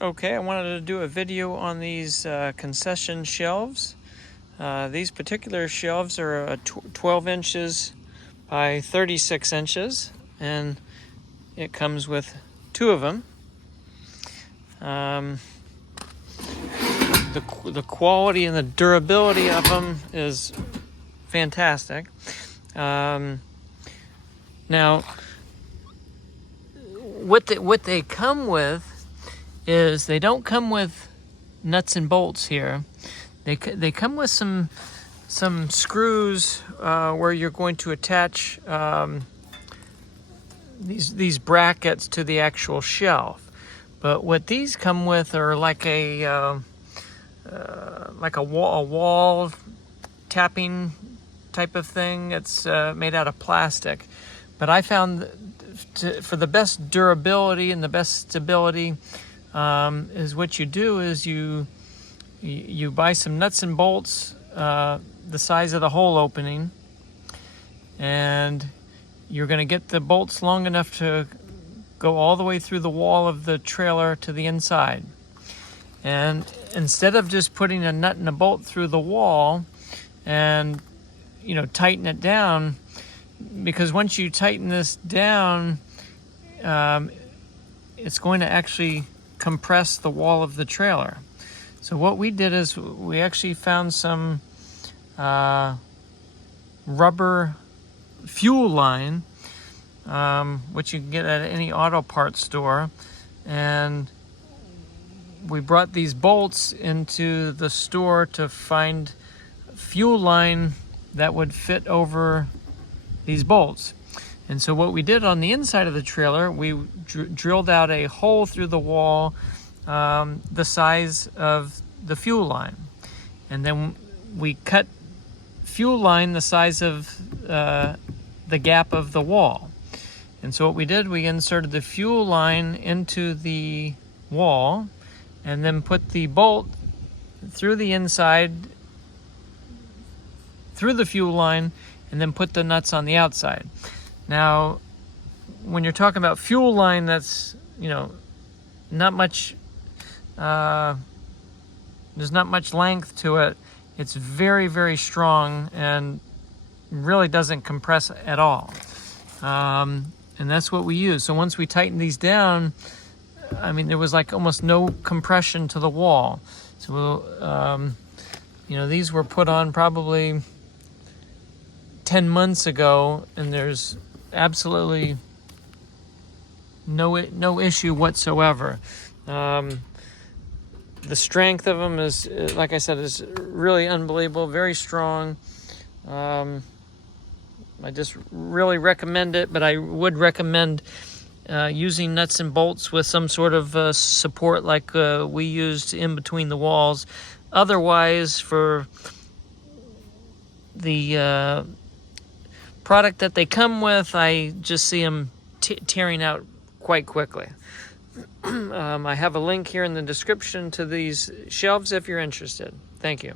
Okay, I wanted to do a video on these concession shelves. These particular shelves are 12 inches by 36 inches, and it comes with two of them. The quality and the durability of them is fantastic. Now, what they come with is they don't come with nuts and bolts here. They come with some screws where you're going to attach these brackets to the actual shelf. But what these come with are like a wall tapping type of thing. It's made out of plastic. But I found for the best durability and the best stability is what you do is you buy some nuts and bolts the size of the hole opening, and you're going to get the bolts long enough to go all the way through the wall of the trailer to the inside. And instead of just putting a nut and a bolt through the wall and tighten it down, because once you tighten this down, it's going to actually compress the wall of the trailer. So what we did is we actually found some rubber fuel line, which you can get at any auto parts store, and we brought these bolts into the store to find fuel line that would fit over these bolts. And so what we did on the inside of the trailer, we drilled out a hole through the wall the size of the fuel line. And then we cut fuel line the size of the gap of the wall. And so what we did, we inserted the fuel line into the wall and then put the bolt through the inside, through the fuel line, and then put the nuts on the outside. Now, when you're talking about fuel line, that's, not much, there's not much length to it. It's very, very strong and really doesn't compress at all. And that's what we use. So once we tighten these down, there was like almost no compression to the wall. So, these were put on probably 10 months ago, and there's absolutely no issue whatsoever. The strength of them is, like I said, is really unbelievable, very strong. I just really recommend it, but I would recommend using nuts and bolts with some sort of support like we used in between the walls. Otherwise, for the product that they come with, I just see them tearing out quite quickly. I have a link here in the description to these shelves if you're interested. Thank you.